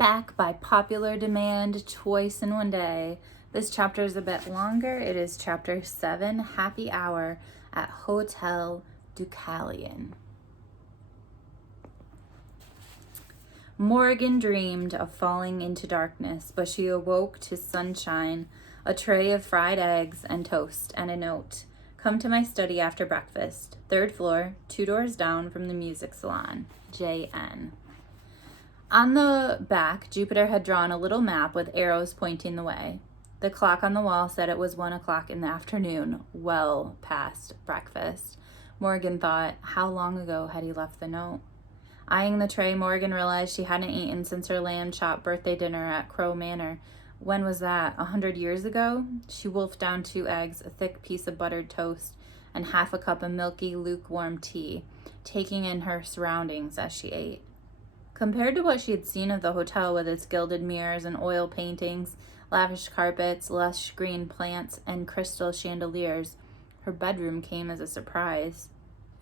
back by popular demand twice in one day. This chapter is a bit longer. It is chapter 7, Happy Hour at Hotel Deucalion. Morgan dreamed of falling into darkness, but she awoke to sunshine, a tray of fried eggs and toast, and a note. Come to my study after breakfast. 3rd floor, 2 doors down from the music salon. J.N. On the back, Jupiter had drawn a little map with arrows pointing the way. The clock on the wall said it was 1 o'clock in the afternoon, well past breakfast. Morgan thought, how long ago had he left the note? Eyeing the tray, Morgan realized she hadn't eaten since her lamb chop birthday dinner at Crow Manor. When was that? 100 years ago? She wolfed down 2 eggs, a thick piece of buttered toast, and half a cup of milky, lukewarm tea, taking in her surroundings as she ate. Compared to what she had seen of the hotel with its gilded mirrors and oil paintings, lavish carpets, lush green plants, and crystal chandeliers, her bedroom came as a surprise.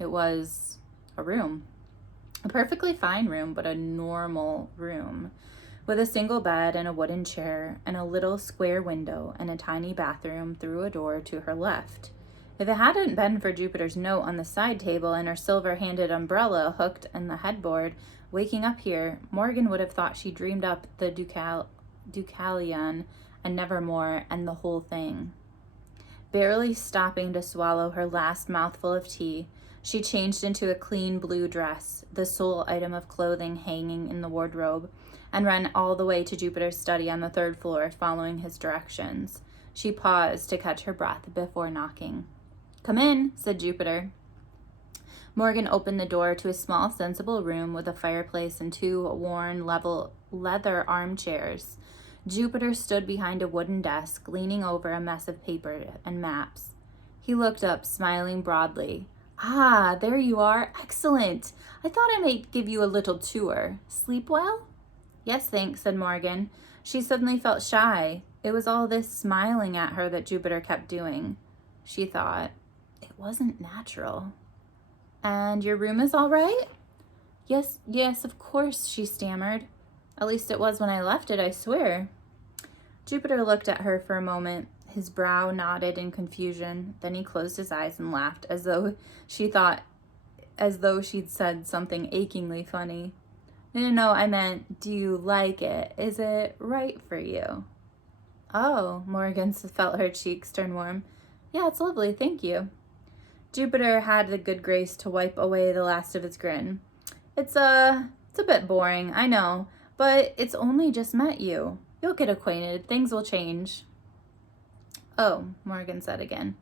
It was a room. A perfectly fine room, but a normal room, with a single bed and a wooden chair and a little square window and a tiny bathroom through a door to her left. If it hadn't been for Jupiter's note on the side table and her silver-handed umbrella hooked in the headboard, waking up here, Morgan would have thought she dreamed up the Deucalion and Nevermore and the whole thing. Barely stopping to swallow her last mouthful of tea, she changed into a clean blue dress, the sole item of clothing hanging in the wardrobe, and ran all the way to Jupiter's study on the 3rd floor, following his directions. She paused to catch her breath before knocking. Come in, said Jupiter. Morgan opened the door to a small, sensible room with a fireplace and 2 worn, leather armchairs. Jupiter stood behind a wooden desk, leaning over a mess of paper and maps. He looked up, smiling broadly. Ah, there you are. Excellent. I thought I might give you a little tour. Sleep well? Yes, thanks, said Morgan. She suddenly felt shy. It was all this smiling at her that Jupiter kept doing. She thought, it wasn't natural. And your room is all right? Yes, of course, she stammered. At least it was when I left it, I swear. Jupiter looked at her for a moment. His brow knotted in confusion. Then he closed his eyes and laughed as though she'd said something achingly funny. No, I meant, do you like it? Is it right for you? Oh, Morgan felt her cheeks turn warm. Yeah, it's lovely, thank you. Jupiter had the good grace to wipe away the last of his grin. It's a bit boring, I know, but it's only just met you. You'll get acquainted, things will change. Oh, Morgan said again.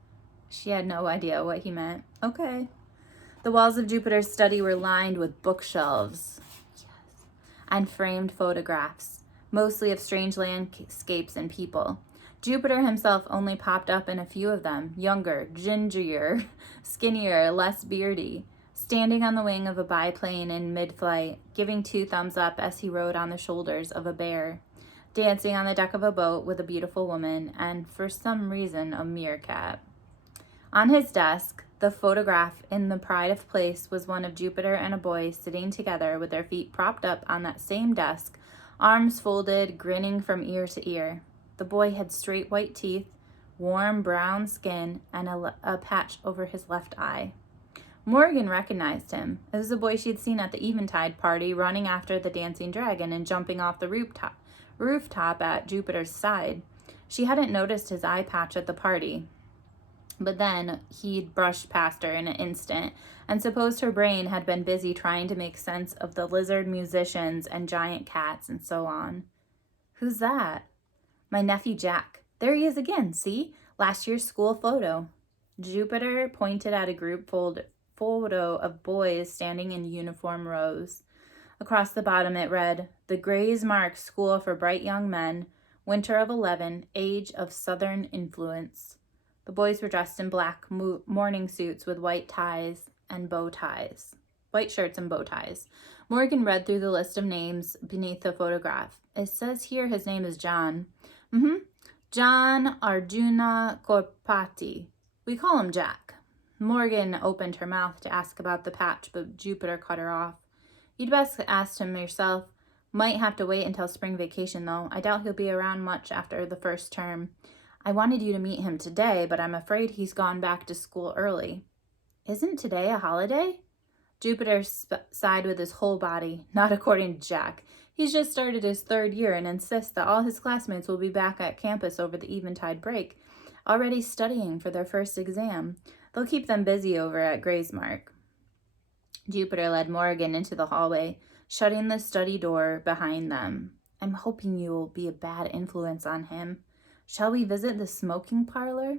She had no idea what he meant. Okay. The walls of Jupiter's study were lined with bookshelves and framed photographs, mostly of strange landscapes and people. Jupiter himself only popped up in a few of them, younger, gingerier, skinnier, less beardy, standing on the wing of a biplane in mid-flight, giving 2 thumbs up as he rode on the shoulders of a bear, dancing on the deck of a boat with a beautiful woman, and for some reason a meerkat. On his desk, the photograph in the pride of place was one of Jupiter and a boy sitting together with their feet propped up on that same desk, arms folded, grinning from ear to ear. The boy had straight white teeth, warm brown skin, and a patch over his left eye. Morgan recognized him. It was the boy she'd seen at the Eventide party, running after the dancing dragon and jumping off the rooftop at Jupiter's side. She hadn't noticed his eye patch at the party, but then he'd brushed past her in an instant and supposed her brain had been busy trying to make sense of the lizard musicians and giant cats and so on. Who's that? My nephew Jack. There he is again, see? Last year's school photo. Jupiter pointed at a group photo of boys standing in uniform rows. Across the bottom it read, The Grays Mark School for Bright Young Men, Winter of 11, Age of Southern Influence. The boys were dressed in black morning suits with white shirts and bow ties. Morgan read through the list of names beneath the photograph. It says here his name is John. John Arjuna Korpati. We call him Jack. Morgan opened her mouth to ask about the patch, but Jupiter cut her off. You'd best ask him yourself. Might have to wait until spring vacation, though. I doubt he'll be around much after the first term. I wanted you to meet him today, but I'm afraid he's gone back to school early. Isn't today a holiday? Jupiter sighed with his whole body. Not according to Jack. He's just started his 3rd year and insists that all his classmates will be back at campus over the eventide break, already studying for their first exam. They'll keep them busy over at Graysmark. Jupiter led Morgan into the hallway, shutting the study door behind them. I'm hoping you will be a bad influence on him. Shall we visit the smoking parlor?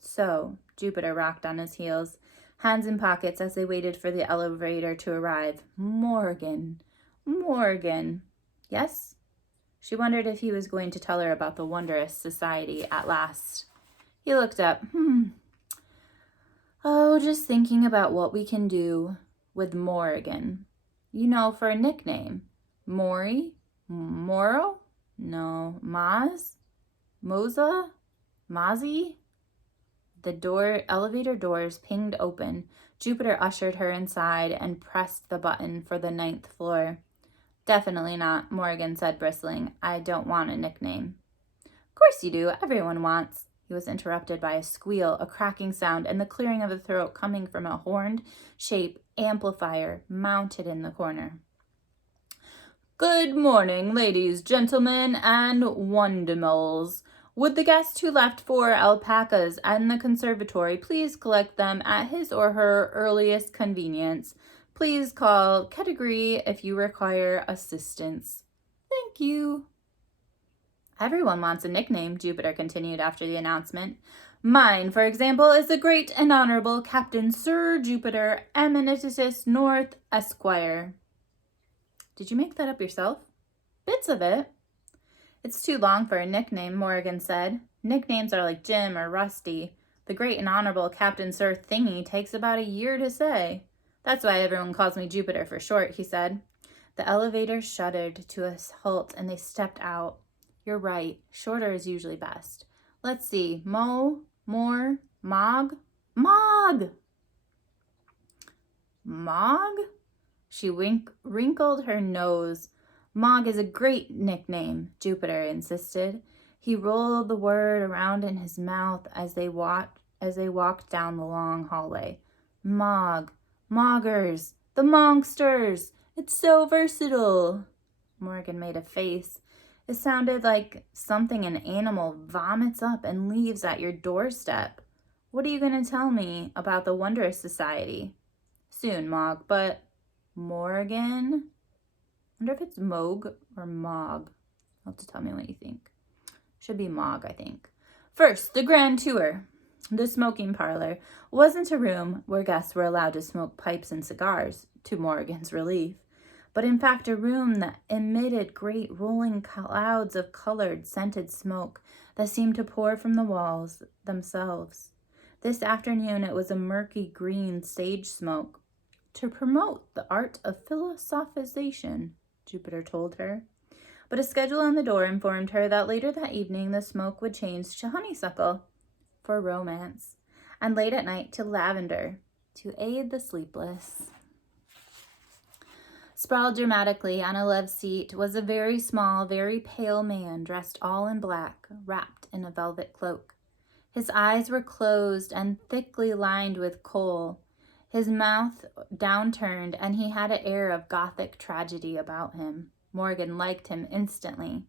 So, Jupiter rocked on his heels, hands in pockets as they waited for the elevator to arrive. Morgan. Yes? She wondered if he was going to tell her about the wondrous society at last. He looked up. Oh, just thinking about what we can do with Morgan. You know, for a nickname. Maury? Moro? No. Maz? Moza? Mozzie? The elevator doors pinged open. Jupiter ushered her inside and pressed the button for the 9th floor. Definitely not, Morgan said, bristling. I don't want a nickname. Of course you do. Everyone wants. He was interrupted by a squeal, a cracking sound, and the clearing of a throat coming from a horn-shaped amplifier mounted in the corner. Good morning, ladies, gentlemen, and Wondimals. Would the guest who left 4 alpacas and the conservatory please collect them at his or her earliest convenience? Please call category if you require assistance. Thank you. Everyone wants a nickname, Jupiter continued after the announcement. Mine, for example, is the great and honorable Captain Sir Jupiter Emeritus North Esquire. Did you make that up yourself? Bits of it. It's too long for a nickname, Morgan said. Nicknames are like Jim or Rusty. The great and honorable Captain Sir Thingy takes about a year to say. That's why everyone calls me Jupiter for short, he said. The elevator shuddered to a halt and they stepped out. You're right. Shorter is usually best. Let's see. Mog? Mog? She wrinkled her nose. Mog is a great nickname, Jupiter insisted. He rolled the word around in his mouth as they walked down the long hallway. Mog. Moggers. The Monsters. It's so versatile. Morgan made a face. It sounded like something an animal vomits up and leaves at your doorstep. What are you going to tell me about the Wondrous Society? Soon, Mog, but Morgan? I wonder if it's Moog or Mog. You'll have to tell me what you think. Should be Mog, I think. First, the grand tour. The smoking parlor wasn't a room where guests were allowed to smoke pipes and cigars, to Morgan's relief, but in fact a room that emitted great rolling clouds of colored, scented smoke that seemed to pour from the walls themselves. This afternoon it was a murky green sage smoke. To promote the art of philosophization, Jupiter told her. But a schedule on the door informed her that later that evening the smoke would change to honeysuckle for romance, and late at night to lavender to aid the sleepless. Sprawled dramatically on a love seat was a very small, very pale man dressed all in black, wrapped in a velvet cloak. His eyes were closed and thickly lined with kohl, his mouth downturned, and he had an air of Gothic tragedy about him. Morgan liked him instantly.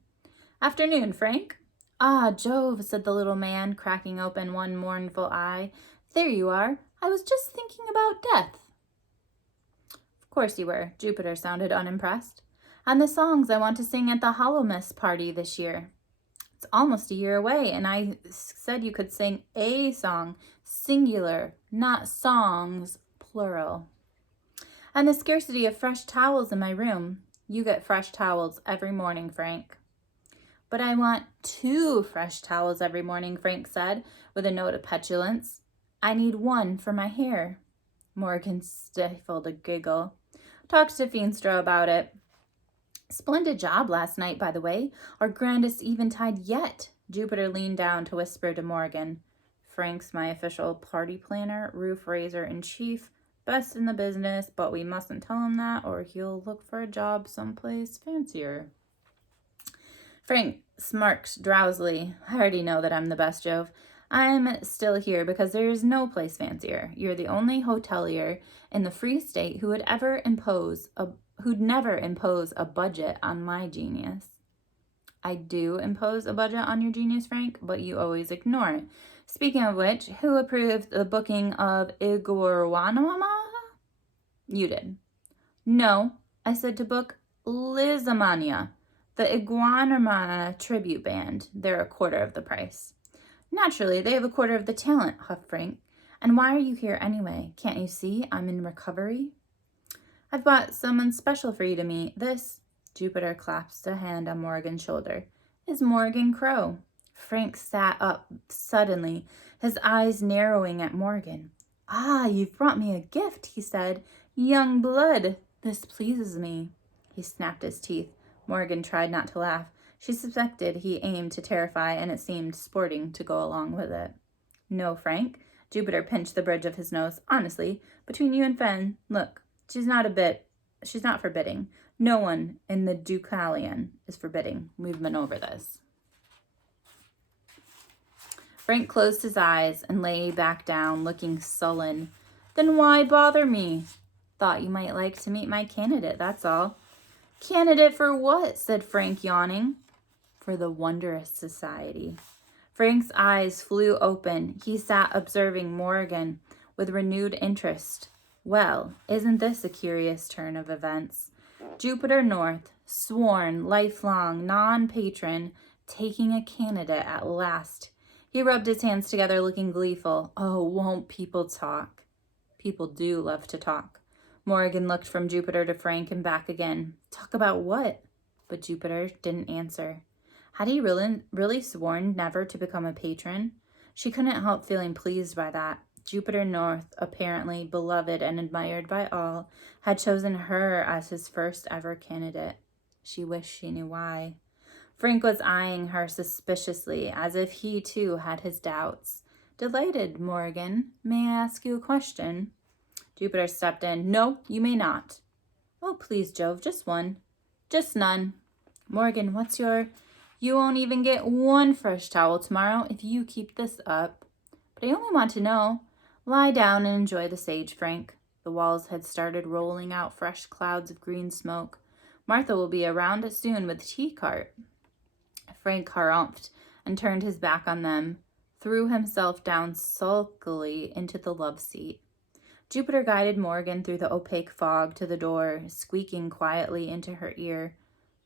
Afternoon, Frank. Ah, Jove, said the little man, cracking open one mournful eye. There you are. I was just thinking about death. Of course you were. Jupiter sounded unimpressed. And the songs I want to sing at the Hallowmas party this year. It's almost a year away, and I said you could sing a song, singular, not songs, plural. And the scarcity of fresh towels in my room. You get fresh towels every morning, Frank. But I want 2 fresh towels every morning, Frank said, with a note of petulance. I need 1 for my hair. Morgan stifled a giggle. Talk to Feenstra about it. Splendid job last night, by the way. Our grandest eventide yet. Jupiter leaned down to whisper to Morgan. Frank's my official party planner, roof raiser in chief, Best in the business, but we mustn't tell him that or he'll look for a job someplace fancier. Frank smirked drowsily. I already know that I'm the best, Jove. I'm still here because there's no place fancier. You're the only hotelier in the Free State who'd never impose a budget on my genius. I do impose a budget on your genius, Frank, but you always ignore it. Speaking of which, who approved the booking of Iguanama? You did. No, I said to book Lizamania, the Iguanama tribute band. They're a quarter of the price. Naturally, they have a quarter of the talent, huffed Frank. And why are you here anyway? Can't you see I'm in recovery? I've brought someone special for you to meet. This, Jupiter clasped a hand on Morgan's shoulder, is Morgan Crow. Frank sat up suddenly, his eyes narrowing at Morgan. Ah, you've brought me a gift, he said. Young blood. This pleases me. He snapped his teeth. Morgan tried not to laugh. She suspected he aimed to terrify, and it seemed sporting to go along with it. No, Frank. Jupiter pinched the bridge of his nose. Honestly, between you and Fen, look, she's not forbidding. No one in the Deucalion is forbidding. We've been over this. Frank closed his eyes and lay back down, looking sullen. Then why bother me? Thought you might like to meet my candidate, that's all. Candidate for what? Said Frank, yawning. For the Wondrous Society. Frank's eyes flew open. He sat observing Morgan with renewed interest. Well, isn't this a curious turn of events? Jupiter North, sworn, lifelong, non-patron, taking a candidate at last. He rubbed his hands together, looking gleeful. Oh, won't people talk? People do love to talk. Morgan looked from Jupiter to Frank and back again. Talk about what? But Jupiter didn't answer. Had he really sworn never to become a patron? She couldn't help feeling pleased by that. Jupiter North, apparently beloved and admired by all, had chosen her as his first ever candidate. She wished she knew why. Frank was eyeing her suspiciously, as if he too had his doubts. Delighted, Morgan. May I ask you a question? Jupiter stepped in. No, you may not. Oh, please, Jove, just one. Just none. Morgan, what's your... You won't even get one fresh towel tomorrow if you keep this up. But I only want to know. Lie down and enjoy the sage, Frank. The walls had started rolling out fresh clouds of green smoke. Martha will be around soon with the tea cart. Frank harumphed and turned his back on them, threw himself down sulkily into the love seat. Jupiter guided Morgan through the opaque fog to the door, squeaking quietly into her ear.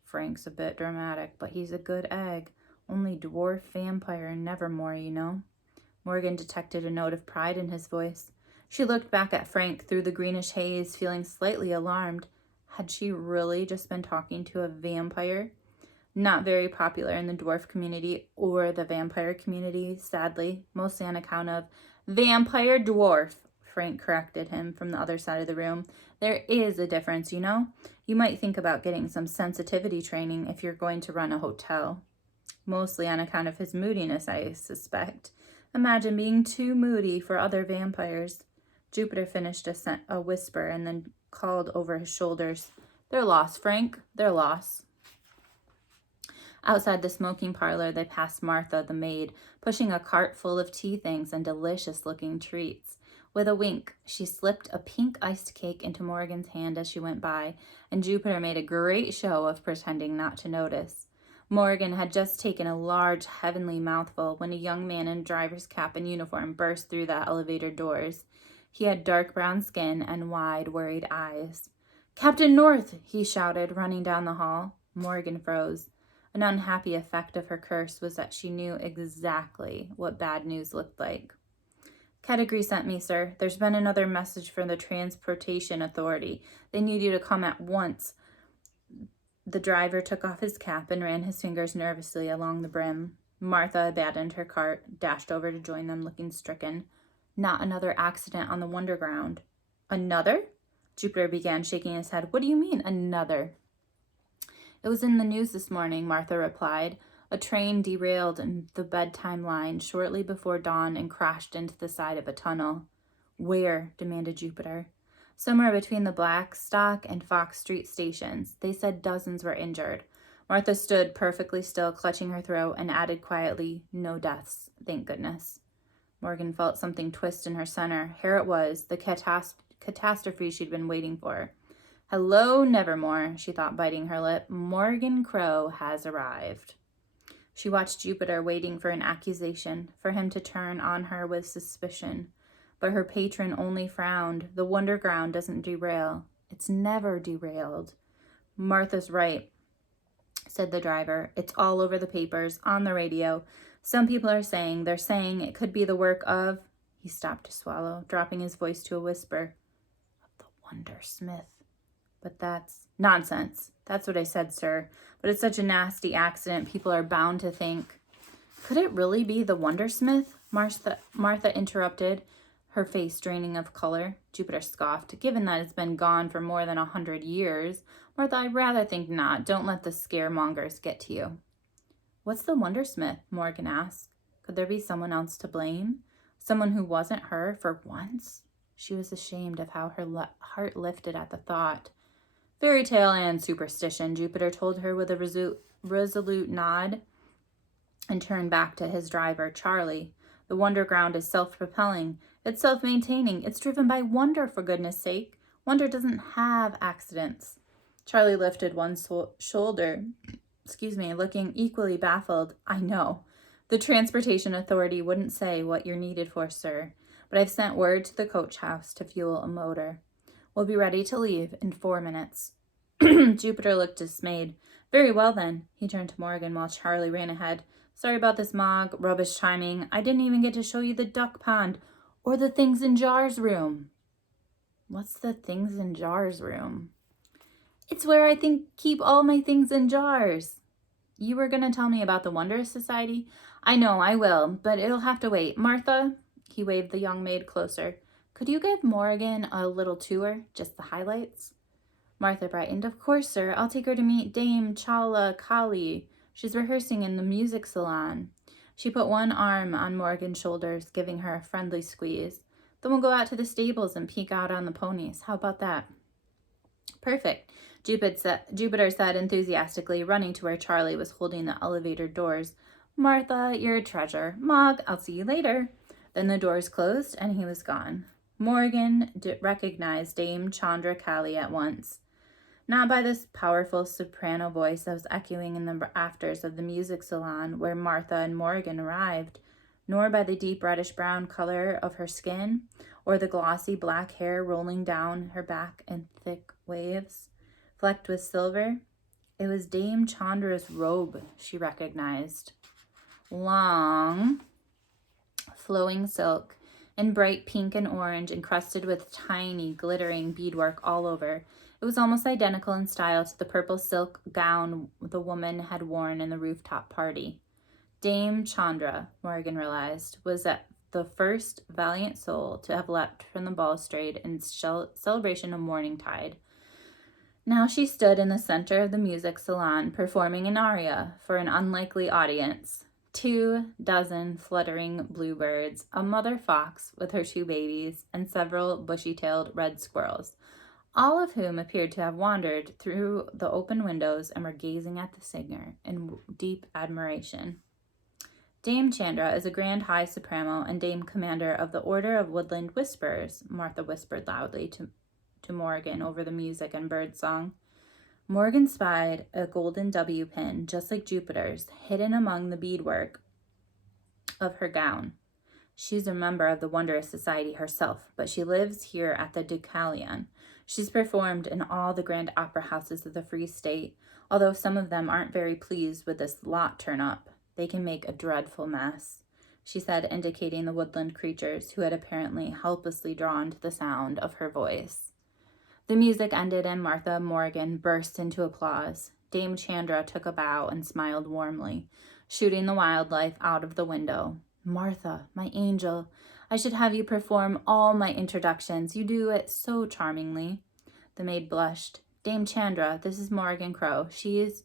Frank's a bit dramatic, but he's a good egg. Only dwarf vampire and nevermore, you know. Morgan detected a note of pride in his voice. She looked back at Frank through the greenish haze, feeling slightly alarmed. Had she really just been talking to a vampire? Not very popular in the dwarf community or the vampire community, sadly, mostly on account of vampire dwarf. Frank corrected him from the other side of the room. There is a difference, you know? You might think about getting some sensitivity training if you're going to run a hotel. Mostly on account of his moodiness, I suspect. Imagine being too moody for other vampires. Jupiter finished a whisper and then called over his shoulders. They're lost, Frank. They're lost. Outside the smoking parlor, they passed Martha, the maid, pushing a cart full of tea things and delicious-looking treats. With a wink, she slipped a pink iced cake into Morgan's hand as she went by, and Jupiter made a great show of pretending not to notice. Morgan had just taken a large, heavenly mouthful when a young man in a driver's cap and uniform burst through the elevator doors. He had dark brown skin and wide, worried eyes. Captain North, he shouted, running down the hall. Morgan froze. An unhappy effect of her curse was that she knew exactly what bad news looked like. Category sent me, sir. There's been another message from the Transportation Authority. They need you to come at once. The driver took off his cap and ran his fingers nervously along the brim. Martha abandoned her cart, dashed over to join them, looking stricken. Not another accident on the Wonderground. Another? Jupiter began, shaking his head. What do you mean, another? It was in the news this morning, Martha replied. A train derailed in the bedtime line shortly before dawn and crashed into the side of a tunnel. Where? Demanded Jupiter. somewhere between the Blackstock and Fox Street stations. They said dozens were injured. Martha stood perfectly still, clutching her throat, and added quietly, "No deaths, thank goodness." Morgan felt something twist in her center. Here it was, the catastrophe she'd been waiting for. "Hello, Nevermore," she thought, biting her lip. "Morgan Crow has arrived." She watched Jupiter, waiting for an accusation, for him to turn on her with suspicion. But her patron only frowned. The Wonderground doesn't derail. It's never derailed. "Martha's right," said the driver. "It's all over the papers, on the radio. Some people are saying, they're saying it could be the work of—" He stopped to swallow, dropping his voice to a whisper. "Of the Wondersmith. But that's nonsense." "That's what I said, sir. But it's such a nasty accident, people are bound to think—" "Could it really be the Wondersmith?" Martha interrupted, her face draining of color. Jupiter scoffed. "Given that it's been gone for more than 100 years, Martha, I'd rather think not. Don't let the scaremongers get to you." "What's the Wondersmith?" Morgan asked. Could there be someone else to blame? Someone who wasn't her for once? She was ashamed of how her heart lifted at the thought. "Fairy tale and superstition," Jupiter told her with a resolute nod, and turned back to his driver, Charlie. "The Wonderground is self-propelling. It's self-maintaining. It's driven by wonder, for goodness sake. Wonder doesn't have accidents." Charlie lifted one shoulder, looking equally baffled. "I know. The Transportation Authority wouldn't say what you're needed for, sir. But I've sent word to the coach house to fuel a motor. We'll be ready to leave in 4 minutes. Jupiter looked dismayed. "Very well, then." He turned to Morgan while Charlie ran ahead. "Sorry about this, Mog. Rubbish timing. I didn't even get to show you the duck pond or the things in jars room." "What's the things in jars room?" "It's where I keep all my things in jars." "You were going to tell me about the Wonder Society?" "I know, I will, but it'll have to wait. Martha," he waved the young maid closer, "could you give Morgan a little tour, just the highlights?" Martha brightened. "Of course, sir. I'll take her to meet Dame Chala Kali. She's rehearsing in the music salon." She put one arm on Morgan's shoulders, giving her a friendly squeeze. "Then we'll go out to the stables and peek out on the ponies. How about that?" "Perfect," Jupiter said enthusiastically, running to where Charlie was holding the elevator doors. "Martha, you're a treasure. Mog, I'll see you later." Then the doors closed and he was gone. Morgan recognized Dame Chandra Kali at once. Not by this powerful soprano voice that was echoing in the rafters of the music salon where Martha and Morgan arrived, nor by the deep reddish-brown color of her skin, or the glossy black hair rolling down her back in thick waves, flecked with silver. It was Dame Chandra's robe she recognized. Long, flowing silk, in bright pink and orange, encrusted with tiny, glittering beadwork all over. It was almost identical in style to the purple silk gown the woman had worn in the rooftop party. Dame Chandra, Morgan realized, was the first valiant soul to have leapt from the balustrade in celebration of Morningtide. Now she stood in the center of the music salon, performing an aria for an unlikely audience. 24 fluttering bluebirds, a mother fox with her 2 babies, and several bushy-tailed red squirrels, all of whom appeared to have wandered through the open windows and were gazing at the singer in deep admiration. "Dame Chandra is a grand high soprano and Dame Commander of the Order of Woodland Whisperers," Martha whispered loudly to Morgan over the music and birdsong. Morgan spied a golden W pin, just like Jupiter's, hidden among the beadwork of her gown. "She's a member of the Wondrous Society herself, but she lives here at the Deucalion. She's performed in all the grand opera houses of the Free State, although some of them aren't very pleased with this lot turn-up. They can make a dreadful mess," she said, indicating the woodland creatures who had apparently helplessly drawn to the sound of her voice. The music ended and Martha and Morgan burst into applause. Dame Chandra took a bow and smiled warmly, shooting the wildlife out of the window. "Martha, my angel, I should have you perform all my introductions. You do it so charmingly." The maid blushed. "Dame Chandra, this is Morgan Crow. She is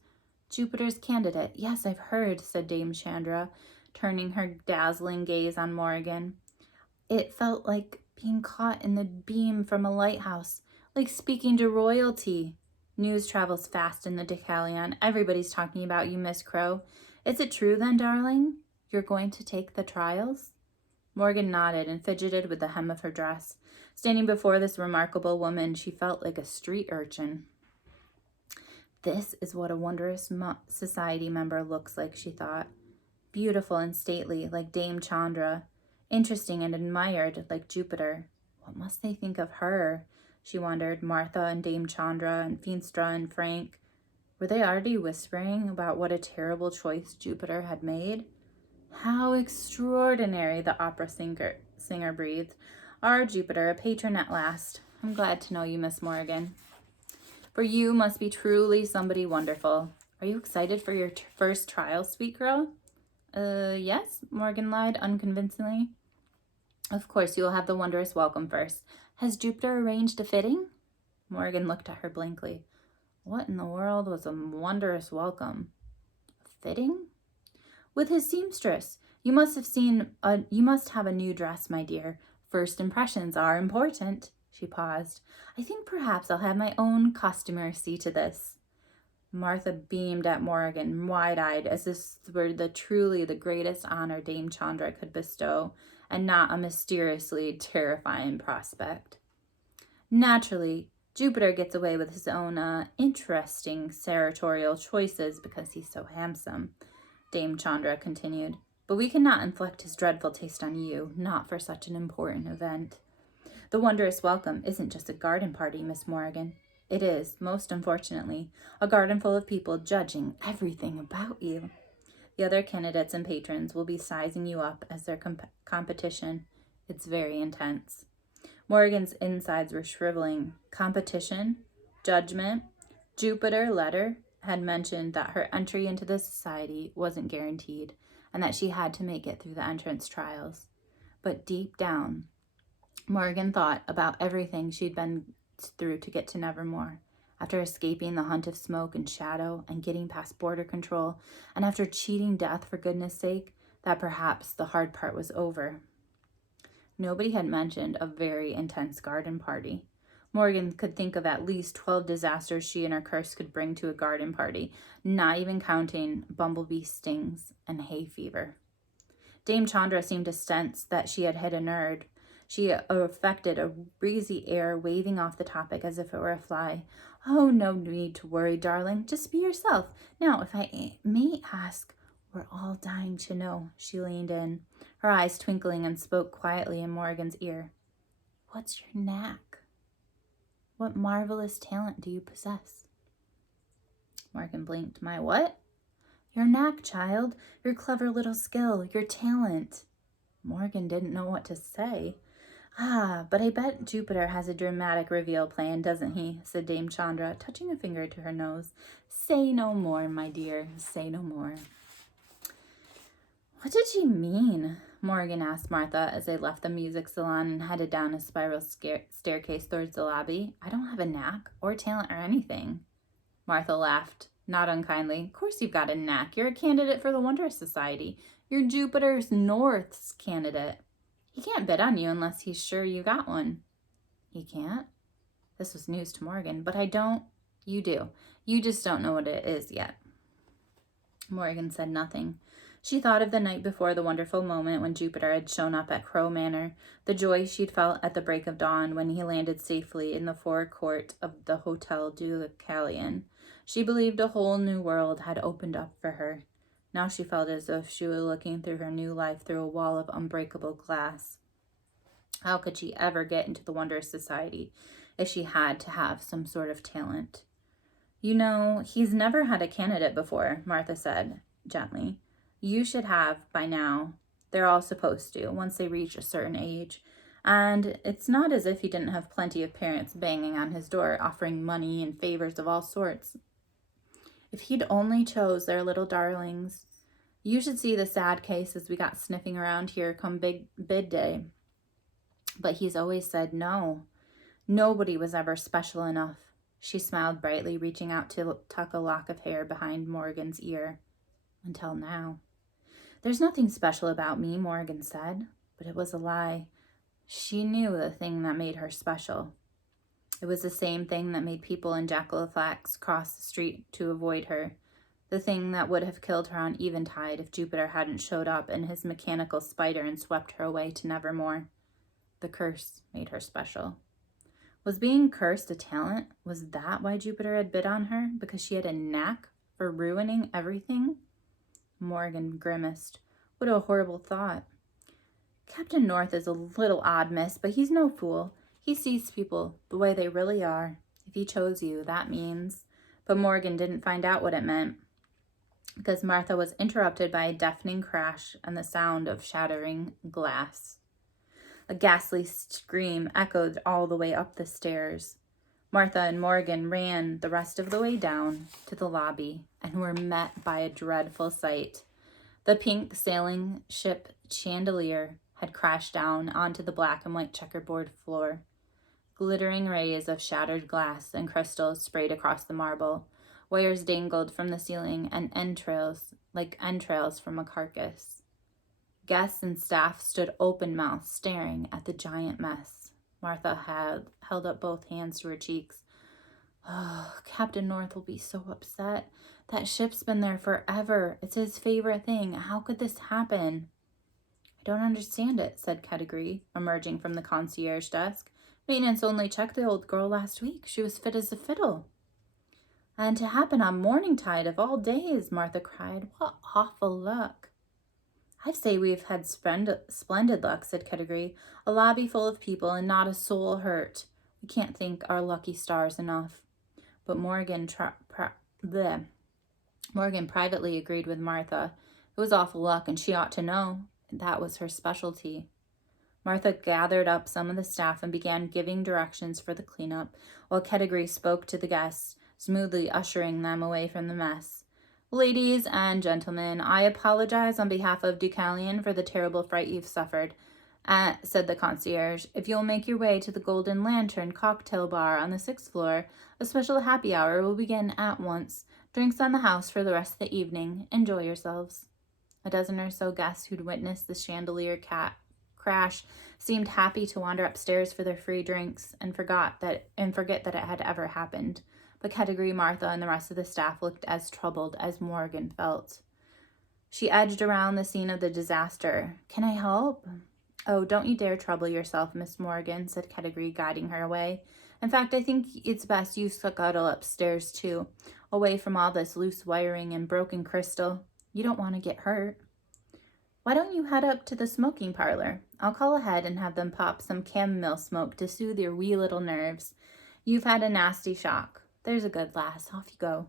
Jupiter's candidate." "Yes, I've heard," said Dame Chandra, turning her dazzling gaze on Morgan. "It felt like being caught in the beam from a lighthouse, like speaking to royalty. News travels fast in the Deucalion. Everybody's talking about you, Miss Crow. Is it true then, darling? You're going to take the trials? Morgan nodded and fidgeted with the hem of her dress. Standing before this remarkable woman, she felt like a street urchin. This is what a wondrous society member looks like, she thought. Beautiful and stately, like Dame Chandra. Interesting and admired, like Jupiter. What must they think of her? She wondered. Martha and Dame Chandra and Feenstra and Frank. Were they already whispering about what a terrible choice Jupiter had made? How extraordinary, the opera singer breathed. Our Jupiter, a patron at last. I'm glad to know you, Miss Morgan. For you must be truly somebody wonderful. Are you excited for your first trial, sweet girl? Yes, Morgan lied unconvincingly. Of course, you will have the wondrous welcome first. Has Jupiter arranged a fitting? Morgan looked at her blankly. What in the world was a wondrous welcome? A fitting? With his seamstress. You must have a new dress, my dear. First impressions are important. She paused. I think perhaps I'll have my own costumer see to this. Martha beamed at Morgan, wide-eyed, as this were truly the greatest honor Dame Chandra could bestow, and not a mysteriously terrifying prospect. Naturally, Jupiter gets away with his own interesting sartorial choices because he's so handsome, Dame Chandra continued. But we cannot inflict his dreadful taste on you, not for such an important event. The wondrous welcome isn't just a garden party, Miss Morgan. It is, most unfortunately, a garden full of people judging everything about you. The other candidates and patrons will be sizing you up as their competition. It's very intense. Morgan's insides were shriveling. Competition, judgment. Jupiter letter had mentioned that her entry into the society wasn't guaranteed and that she had to make it through the entrance trials. But deep down, Morgan thought about everything she'd been through to get to Nevermore. After escaping the hunt of smoke and shadow and getting past border control, and after cheating death for goodness sake, that perhaps the hard part was over. Nobody had mentioned a very intense garden party. Morgan could think of at least 12 disasters she and her curse could bring to a garden party, not even counting bumblebee stings and hay fever. Dame Chandra seemed to sense that she had hit a nerve. She affected a breezy air, waving off the topic as if it were a fly. Oh, no need to worry, darling. Just be yourself. Now, if I may ask, we're all dying to know. She leaned in, her eyes twinkling, and spoke quietly in Morgan's ear. What's your knack? What marvelous talent do you possess? Morgan blinked. My what? Your knack, child. Your clever little skill. Your talent. Morgan didn't know what to say. Ah, but I bet Jupiter has a dramatic reveal planned, doesn't he? Said Dame Chandra, touching a finger to her nose. Say no more, my dear. Say no more. What did she mean? Morgan asked Martha as they left the music salon and headed down a spiral staircase towards the lobby. I don't have a knack or talent or anything. Martha laughed, not unkindly. Of course you've got a knack. You're a candidate for the Wondrous Society. You're Jupiter's North's candidate. He can't bid on you unless he's sure you got one. He can't? This was news to Morgan. But I don't. You do. You just don't know what it is yet. Morgan said nothing. She thought of the night before, the wonderful moment when Jupiter had shown up at Crow Manor, the joy she'd felt at the break of dawn when he landed safely in the forecourt of the Hotel Deucalion. She believed a whole new world had opened up for her. Now she felt as if she were looking through her new life through a wall of unbreakable glass. How could she ever get into the Wondrous Society if she had to have some sort of talent? You know, he's never had a candidate before, Martha said gently. You should have by now. They're all supposed to, once they reach a certain age. And it's not as if he didn't have plenty of parents banging on his door, offering money and favors of all sorts. If he'd only chose their little darlings. You should see the sad cases we got sniffing around here come big bid day. But he's always said no. Nobody was ever special enough. She smiled brightly, reaching out to tuck a lock of hair behind Morgan's ear. Until now. There's nothing special about me, Morgan said, but it was a lie. She knew the thing that made her special. It was the same thing that made people in Jack-o'-Flax cross the street to avoid her. The thing that would have killed her on eventide if Jupiter hadn't showed up in his mechanical spider and swept her away to nevermore. The curse made her special. Was being cursed a talent? Was that why Jupiter had bid on her? Because she had a knack for ruining everything? Morgan grimaced. What a horrible thought. Captain North is a little odd, miss, but he's no fool. He sees people the way they really are. If he chose you, that means... But Morgan didn't find out what it meant, because Martha was interrupted by a deafening crash and the sound of shattering glass. A ghastly scream echoed all the way up the stairs. Martha and Morgan ran the rest of the way down to the lobby and were met by a dreadful sight. The pink sailing ship chandelier had crashed down onto the black and white checkerboard floor. Glittering rays of shattered glass and crystals sprayed across the marble. Wires dangled from the ceiling and entrails from a carcass. Guests and staff stood open-mouthed, staring at the giant mess. Martha had held up both hands to her cheeks. Oh, Captain North will be so upset. That ship's been there forever. It's his favorite thing. How could this happen? I don't understand it, said Kettigree, emerging from the concierge desk. Maintenance only checked the old girl last week. She was fit as a fiddle. And to happen on morning tide of all days, Martha cried. What awful luck. I'd say we've had splendid luck, said Kettigree. A lobby full of people and not a soul hurt. We can't thank our lucky stars enough. But Morgan privately agreed with Martha. It was awful luck, and she ought to know. That was her specialty. Martha gathered up some of the staff and began giving directions for the cleanup, while Kettigree spoke to the guests, smoothly ushering them away from the mess. Ladies and gentlemen, I apologize on behalf of Deucalion for the terrible fright you've suffered, said the concierge. If you'll make your way to the Golden Lantern cocktail bar on the 6th floor, a special happy hour will begin at once. Drinks on the house for the rest of the evening. Enjoy yourselves. A dozen or so guests who'd witnessed the chandelier crash seemed happy to wander upstairs for their free drinks and forget that it had ever happened. But Kettigree, Martha, and the rest of the staff looked as troubled as Morgan felt. She edged around the scene of the disaster. Can I help? Oh, don't you dare trouble yourself, Miss Morgan, said Kettigree, guiding her away. In fact, I think it's best you scuttle upstairs, too, away from all this loose wiring and broken crystal. You don't want to get hurt. Why don't you head up to the smoking parlor? I'll call ahead and have them pop some chamomile smoke to soothe your wee little nerves. You've had a nasty shock. There's a good lass. Off you go.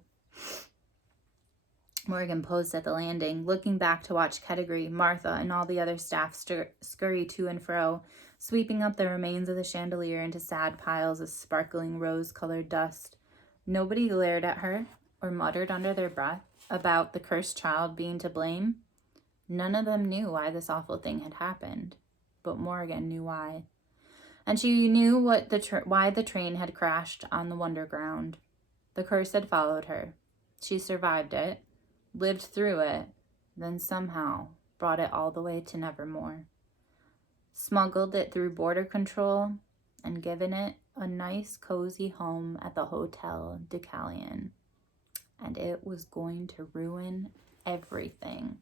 Morgan posed at the landing, looking back to watch Kettigree, Martha, and all the other staff scurry to and fro, sweeping up the remains of the chandelier into sad piles of sparkling rose-colored dust. Nobody glared at her or muttered under their breath about the cursed child being to blame. None of them knew why this awful thing had happened, but Morgan knew why. And she knew why the train had crashed on the Wonderground. The curse had followed her. She survived it, lived through it, then somehow brought it all the way to Nevermore. Smuggled it through border control and given it a nice, cozy home at the Hotel Deucalion. And it was going to ruin everything.